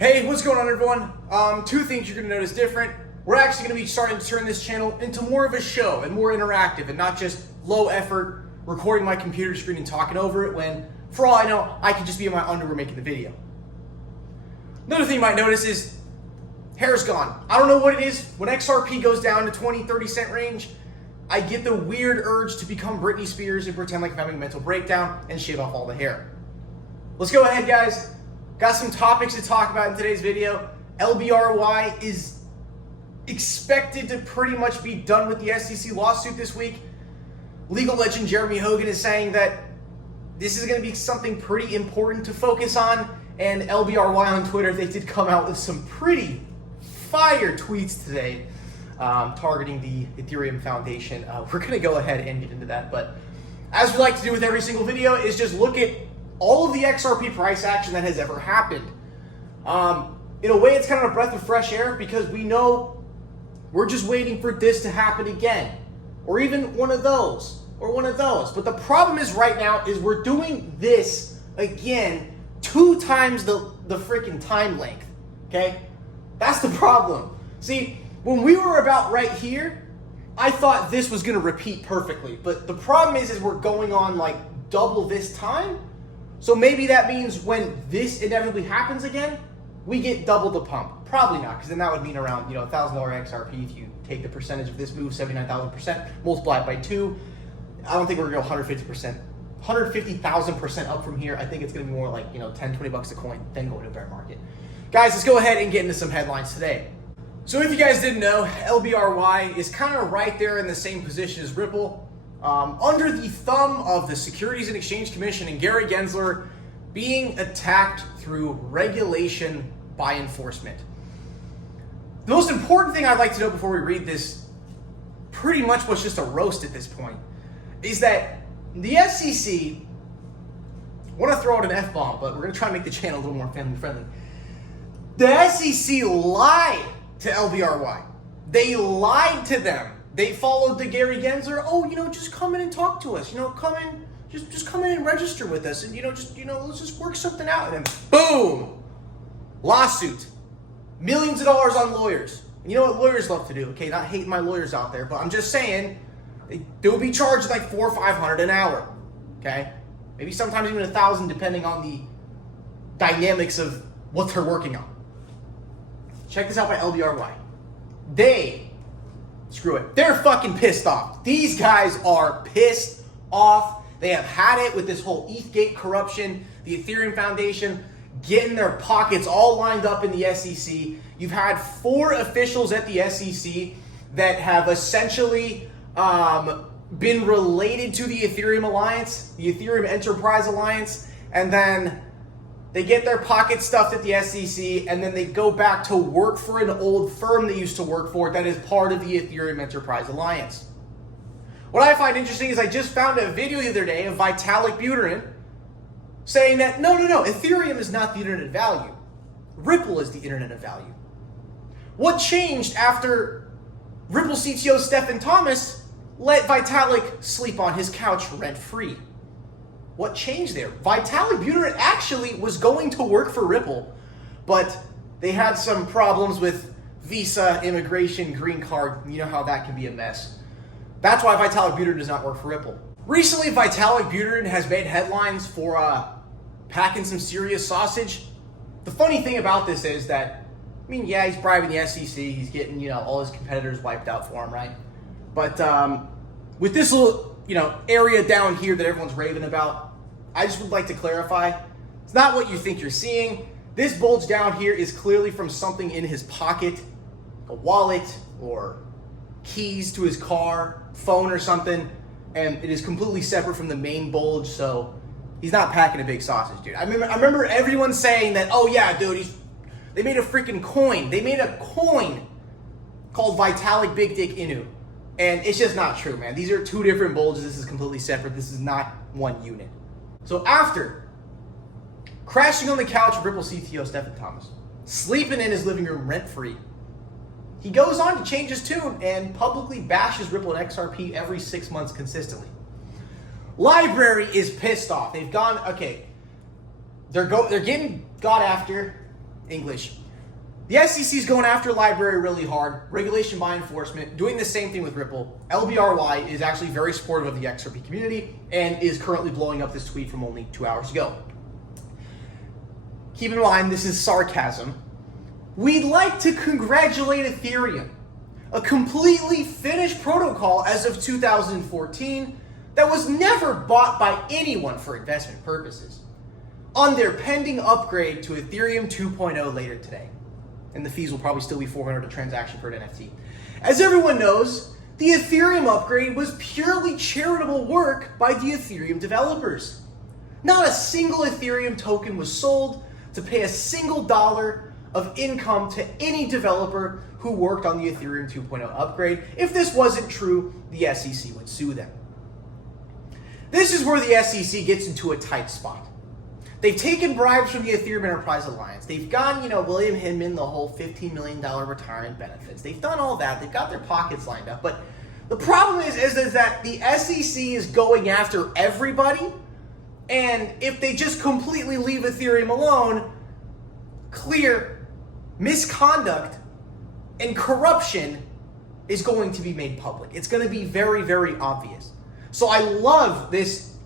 Hey, what's going on, everyone? Two things you're going to notice different. We're actually going to be starting to turn this channel into more of a show and more interactive and not just low effort recording my computer screen and talking over it when, for all I know, I could just be in my underwear making the video. Another thing you might notice is hair's gone. I don't know what it is. When XRP goes down to 20, 30 cent range, I get the weird urge to become Britney Spears and pretend like I'm having a mental breakdown and shave off all the hair. Let's go ahead, guys. Got some topics to talk about in today's video. LBRY is expected to pretty much be done with the SEC lawsuit this week. Legal legend Jeremy Hogan is saying that this is going to be something pretty important to focus on. And LBRY on Twitter, they did come out with some pretty fire tweets today targeting the Ethereum Foundation. We're going to go ahead and get into that. But as we like to do with every single video is just look at all of the XRP price action that has ever happened. In a way, it's kind of a breath of fresh air because we know we're just waiting for this to happen again. Or even one of those. But the problem is right now is we're doing this again 2 times the freaking time length. Okay? That's the problem. See, when we were about right here, I thought this was going to repeat perfectly. But the problem is we're going on like double this time. So maybe that means when this inevitably happens again, we get double the pump. Probably not, because then that would mean around $1,000 XRP if you take the percentage of this move, 79,000%, multiply it by 2. I don't think we're going to go 150%, 150,000% up from here. I think it's going to be more like 10, 20 bucks a coin, then go into a bear market. Guys, let's go ahead and get into some headlines today. So if you guys didn't know, LBRY is kind of right there in the same position as Ripple. Under the thumb of the Securities and Exchange Commission and Gary Gensler being attacked through regulation by enforcement. The most important thing I'd like to know before we read this, pretty much was just a roast at this point, is that the SEC, I want to throw out an F-bomb, but we're going to try and make the channel a little more family friendly. The SEC lied to LBRY. They lied to them. They followed the Gary Gensler, just come in and talk to us. Come in, just come in and register with us. And, let's just work something out. And then, boom, lawsuit. Millions of dollars on lawyers. And you know what lawyers love to do, okay? Not hating my lawyers out there, but I'm just saying, they'll be charged like $400 or $500 an hour, okay? Maybe sometimes even $1,000 depending on the dynamics of what they're working on. Check this out by LBRY. Screw it. They're fucking pissed off. These guys are pissed off. They have had it with this whole ETH corruption, the Ethereum Foundation, getting their pockets all lined up in the SEC. You've had 4 officials at the SEC that have essentially been related to the Ethereum Alliance, the Ethereum Enterprise Alliance, and then they get their pockets stuffed at the SEC, and then they go back to work for an old firm they used to work for that is part of the Ethereum Enterprise Alliance. What I find interesting is I just found a video the other day of Vitalik Buterin saying that, no, Ethereum is not the internet of value. Ripple is the internet of value. What changed after Ripple CTO Stephen Thomas let Vitalik sleep on his couch rent-free? What changed there? Vitalik Buterin actually was going to work for Ripple, but they had some problems with visa, immigration, green card. You know how that can be a mess. That's why Vitalik Buterin does not work for Ripple. Recently, Vitalik Buterin has made headlines for packing some serious sausage. The funny thing about this is that, he's bribing the SEC. He's getting, all his competitors wiped out for him, right? But with this little, area down here that everyone's raving about, I just would like to clarify, it's not what you think you're seeing. This bulge down here is clearly from something in his pocket, a wallet or keys to his car, phone or something, and it is completely separate from the main bulge, so he's not packing a big sausage, dude. I remember everyone saying that, oh yeah, dude, they made a freaking coin. They made a coin called Vitalik Big Dick Inu. And it's just not true, man. These are 2 different bulges. This is completely separate. This is not one unit. So after crashing on the couch of Ripple CTO Stephen Thomas, sleeping in his living room rent-free, he goes on to change his tune and publicly bashes Ripple and XRP every 6 months consistently. LBRY is pissed off. They've gone, okay, they're getting got after, English. The SEC is going after LBRY really hard, regulation by enforcement, doing the same thing with Ripple. LBRY is actually very supportive of the XRP community and is currently blowing up this tweet from only 2 hours ago. Keep in mind, this is sarcasm. We'd like to congratulate Ethereum, a completely finished protocol as of 2014 that was never bought by anyone for investment purposes, on their pending upgrade to Ethereum 2.0 later today. And the fees will probably still be $400 a transaction for an NFT. As everyone knows, the Ethereum upgrade was purely charitable work by the Ethereum developers. Not a single Ethereum token was sold to pay a single dollar of income to any developer who worked on the Ethereum 2.0 upgrade. If this wasn't true, the SEC would sue them. This is where the SEC gets into a tight spot. They've taken bribes from the Ethereum Enterprise Alliance. They've gone, William Hinman, the whole $15 million retirement benefits. They've done all that. They've got their pockets lined up. But the problem is that the SEC is going after everybody. And if they just completely leave Ethereum alone, clear misconduct and corruption is going to be made public. It's going to be very, very obvious. So I love this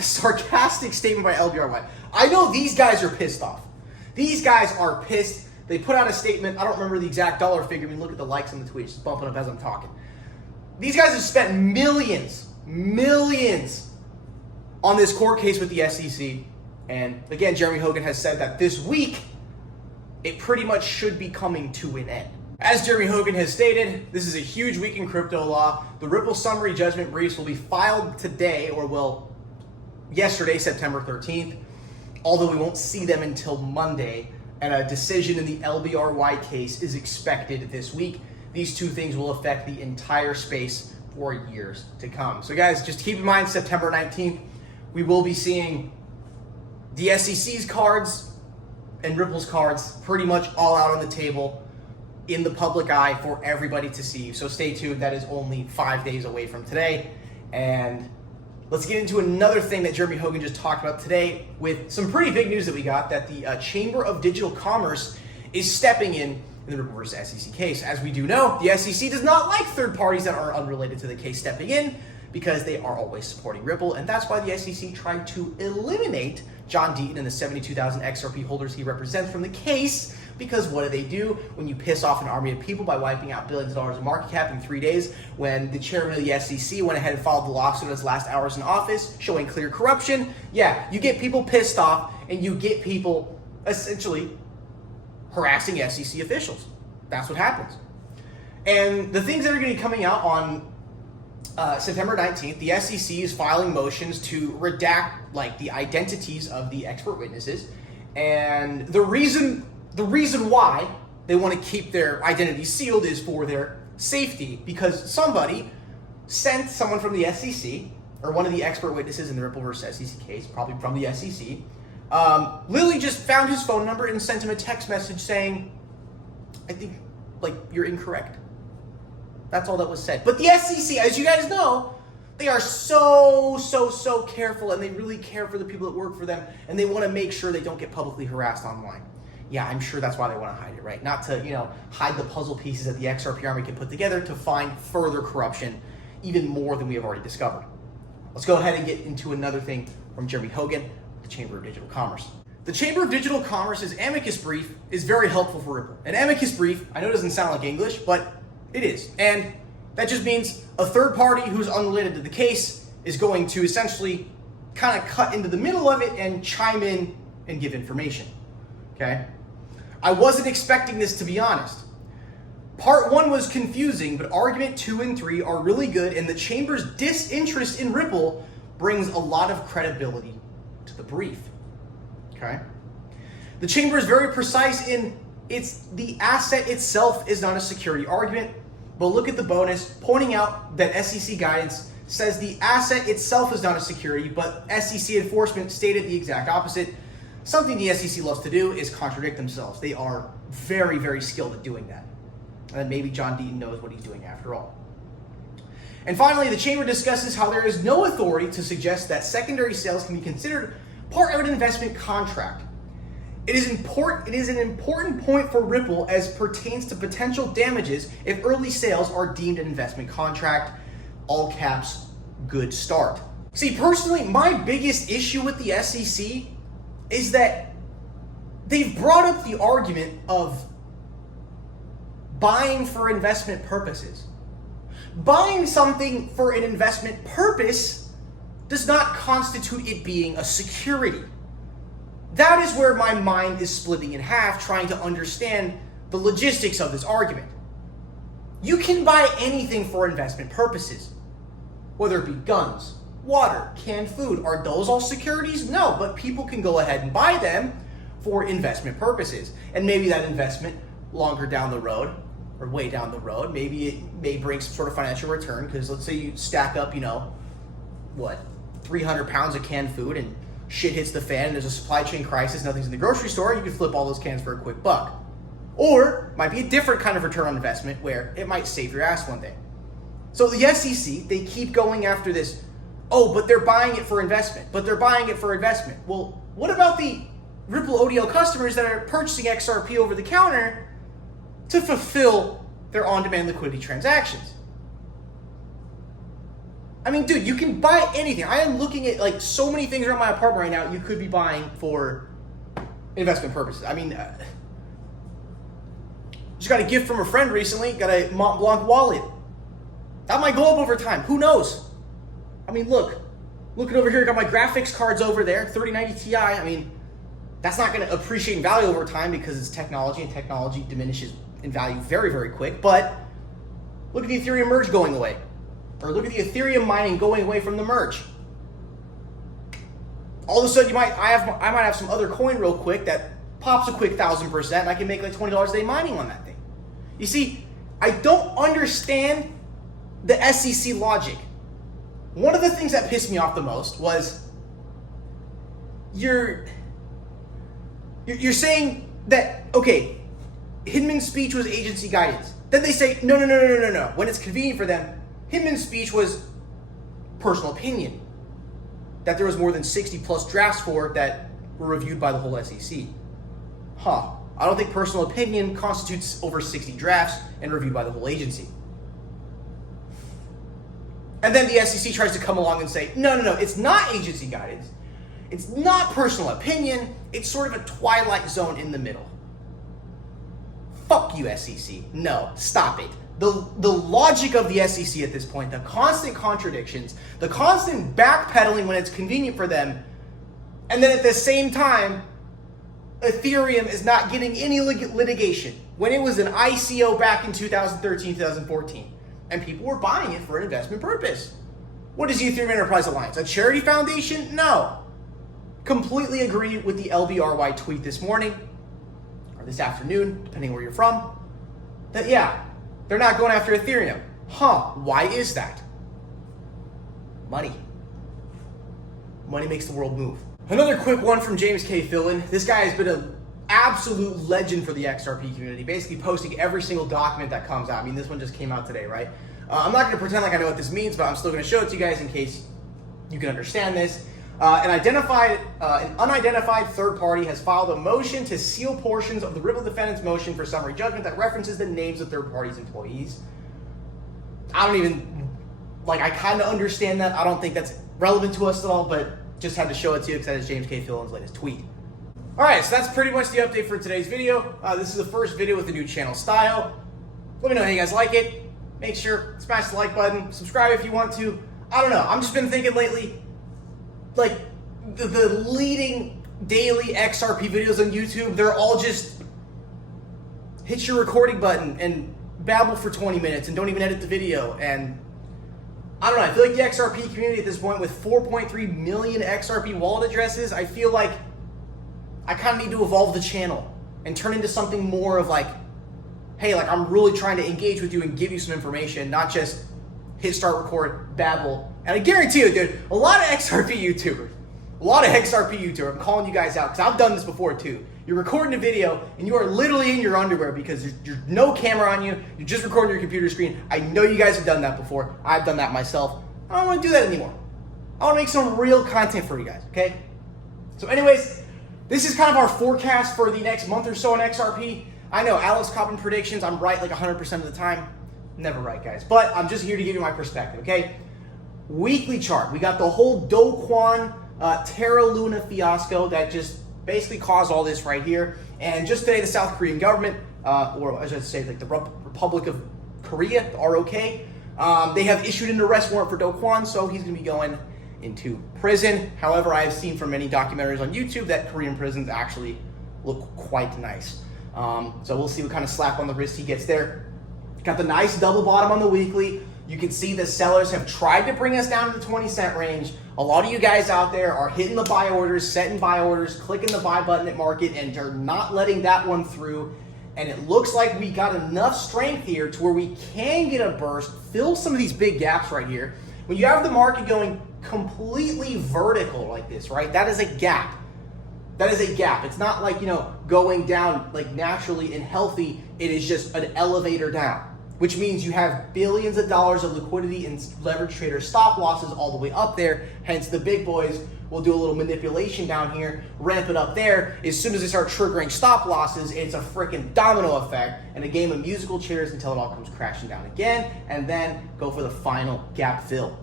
sarcastic statement by LBRY. I know these guys are pissed off. These guys are pissed. They put out a statement. I don't remember the exact dollar figure. I mean, look at the likes on the tweets. It's bumping up as I'm talking. These guys have spent millions on this court case with the SEC. And again, Jeremy Hogan has said that this week, it pretty much should be coming to an end. As Jeremy Hogan has stated, this is a huge week in crypto law. The Ripple summary judgment briefs will be filed today, yesterday, September 13th, although we won't see them until Monday, and a decision in the LBRY case is expected this week. These two things will affect the entire space for years to come. So guys, just keep in mind, September 19th, we will be seeing the SEC's cards and Ripple's cards pretty much all out on the table in the public eye for everybody to see. So stay tuned. That is only 5 days away from today. And let's get into another thing that Jeremy Hogan just talked about today with some pretty big news that we got, that the Chamber of Digital Commerce is stepping in the Ripple versus SEC case. As we do know, the SEC does not like third parties that are unrelated to the case stepping in because they are always supporting Ripple. And that's why the SEC tried to eliminate John Deaton and the 72,000 XRP holders he represents from the case. Because what do? When you piss off an army of people by wiping out billions of dollars in market cap in 3 days, when the chairman of the SEC went ahead and filed the lawsuit in his last hours in office, showing clear corruption, yeah, you get people pissed off and you get people essentially harassing SEC officials. That's what happens. And the things that are going to be coming out on September 19th, the SEC is filing motions to redact the identities of the expert witnesses. And the reason why they want to keep their identities sealed is for their safety, because somebody sent someone from the SEC, or one of the expert witnesses in the Ripple versus SEC case, probably from the SEC, literally just found his phone number and sent him a text message saying, I think, you're incorrect. That's all that was said. But the SEC, as you guys know, they are so careful, and they really care for the people that work for them, and they want to make sure they don't get publicly harassed online. Yeah, I'm sure that's why they want to hide it, right? Not to, hide the puzzle pieces that the XRP army can put together to find further corruption, even more than we have already discovered. Let's go ahead and get into another thing from Jeremy Hogan, the Chamber of Digital Commerce. The Chamber of Digital Commerce's amicus brief is very helpful for Ripple. An amicus brief, I know it doesn't sound like English, but it is. And that just means a third party who's unrelated to the case is going to essentially kind of cut into the middle of it and chime in and give information. Okay? I wasn't expecting this, to be honest. Part 1 was confusing, but argument 2 and 3 are really good, and the Chamber's disinterest in Ripple brings a lot of credibility to the brief. Okay? The Chamber is very precise in the asset itself is not a security argument, but look at the bonus, pointing out that SEC guidance says the asset itself is not a security, but SEC enforcement stated the exact opposite. Something the SEC loves to do is contradict themselves. They are very, very skilled at doing that. And maybe John Deaton knows what he's doing after all. And finally, the Chamber discusses how there is no authority to suggest that secondary sales can be considered part of an investment contract. It is an important point for Ripple as pertains to potential damages if early sales are deemed an investment contract. All caps, good start. See, personally, my biggest issue with the SEC is that they've brought up the argument of buying for investment purposes. Buying something for an investment purpose does not constitute it being a security. That is where my mind is splitting in half, trying to understand the logistics of this argument. You can buy anything for investment purposes, whether it be guns, water, canned food. Are those all securities? No, but people can go ahead and buy them for investment purposes. And maybe that investment longer down the road, or way down the road, maybe it may bring some sort of financial return, because let's say you stack up, 300 pounds of canned food and shit hits the fan and there's a supply chain crisis, nothing's in the grocery store, you can flip all those cans for a quick buck. Or it might be a different kind of return on investment where it might save your ass one day. So the SEC, they keep going after this, oh, but they're buying it for investment, Well, what about the Ripple ODL customers that are purchasing XRP over the counter to fulfill their on-demand liquidity transactions? I mean, dude, you can buy anything. I am looking at so many things around my apartment right now you could be buying for investment purposes. I mean, just got a gift from a friend recently, got a Mont Blanc wallet. That might go up over time. Who knows? I mean, looking over here, got my graphics cards over there, 3090 Ti. I mean, that's not going to appreciate in value over time because it's technology, and technology diminishes in value very, very quick. But look at the Ethereum merge going away. Or look at the Ethereum mining going away from the merge. All of a sudden, I might have some other coin real quick that pops a quick 1,000%, and I can make like $20 a day mining on that thing. You see, I don't understand the SEC logic. One of the things that pissed me off the most was you're saying that, okay, Hinman's speech was agency guidance. Then they say, no. When it's convenient for them, Hinman's speech was personal opinion. That there was more than 60 plus drafts for it that were reviewed by the whole SEC. I don't think personal opinion constitutes over 60 drafts and reviewed by the whole agency. And then the SEC tries to come along and say, no, it's not agency guidance. It's not personal opinion. It's sort of a twilight zone in the middle. Fuck you, SEC. No, stop it. The logic of the SEC at this point, the constant contradictions, the constant backpedaling when it's convenient for them, and then at the same time, Ethereum is not getting any litigation when it was an ICO back in 2013, 2014, and people were buying it for an investment purpose. What is the Ethereum Enterprise Alliance? A charity foundation? No. Completely agree with the LBRY tweet this morning, or this afternoon, depending where you're from, that they're not going after Ethereum. Why is that? Money. Money makes the world move. Another quick one from James K. Fillin. This guy has been an absolute legend for the XRP community, basically posting every single document that comes out. I mean, this one just came out today, right? I'm not going to pretend like I know what this means, but I'm still going to show it to you guys in case you can understand this. An unidentified third party has filed a motion to seal portions of the Ripple defendant's motion for summary judgment that references the names of third party's employees. I kind of understand that. I don't think that's relevant to us at all, but just had to show it to you because that is James K. Fillin's latest tweet. All right, so that's pretty much the update for today's video. This is the first video with the new channel style. Let me know how you guys like it. Make sure, smash the like button, subscribe if you want to. I don't know, I've just been thinking lately, the leading daily XRP videos on YouTube, they're all just hit your recording button and babble for 20 minutes and don't even edit the video. And I don't know, I feel like the XRP community at this point with 4.3 million XRP wallet addresses, I feel like I kind of need to evolve the channel and turn into something more of hey, I'm really trying to engage with you and give you some information, not just hit start record, babble. And I guarantee you, dude, a lot of XRP YouTubers, I'm calling you guys out because I've done this before too. You're recording a video and you are literally in your underwear because there's no camera on you. You're just recording your computer screen. I know you guys have done that before. I've done that myself. I don't want to do that anymore. I want to make some real content for you guys, okay? So anyways, this is kind of our forecast for the next month or so on XRP. I know Alex Coppin predictions, I'm right like 100% of the time. Never right, guys. But I'm just here to give you my perspective, okay? Weekly chart. We got the whole Do Kwon Terra Luna fiasco that just basically caused all this right here. And just today, the South Korean government, or I should say like the Republic of Korea, the ROK, they have issued an arrest warrant for Do Kwon, so he's going to be going into prison. However, I have seen from many documentaries on YouTube that Korean prisons actually look quite nice. So we'll see what kind of slap on the wrist he gets there. Got the nice double bottom on the weekly. You can see the sellers have tried to bring us down to the 20-cent range. A lot of you guys out there are hitting the buy orders, setting buy orders, clicking the buy button at market, and they're not letting that one through. And it looks like we got enough strength here to where we can get a burst, fill some of these big gaps right here. When you have the market going completely vertical like this, right? That is a gap. That is a gap. It's not like, going down like naturally and healthy. It is just an elevator down, which means you have billions of dollars of liquidity and leverage trader stop losses all the way up there. Hence the big boys will do a little manipulation down here, ramp it up there. As soon as they start triggering stop losses, it's a freaking domino effect and a game of musical chairs until it all comes crashing down again, and then go for the final gap fill.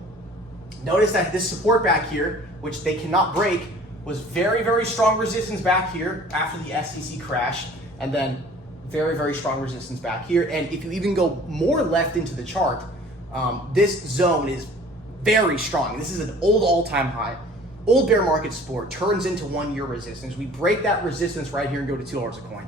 Notice that this support back here, which they cannot break, was very, very strong resistance back here after the SEC crash, and then very, very strong resistance back here. And if you even go more left into the chart, this zone is very strong. This is an old all-time high. Old bear market support turns into 1-year resistance. We break that resistance right here and go to $2 a coin.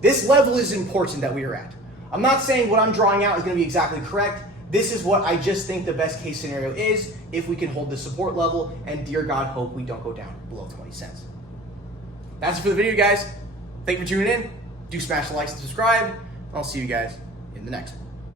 This level is important that we are at. I'm not saying what I'm drawing out is going to be exactly correct. This is what I just think the best case scenario is if we can hold the support level, and dear God, hope we don't go down below 20 cents. That's it for the video, guys. Thank you for tuning in. Do smash the likes and subscribe. I'll see you guys in the next one.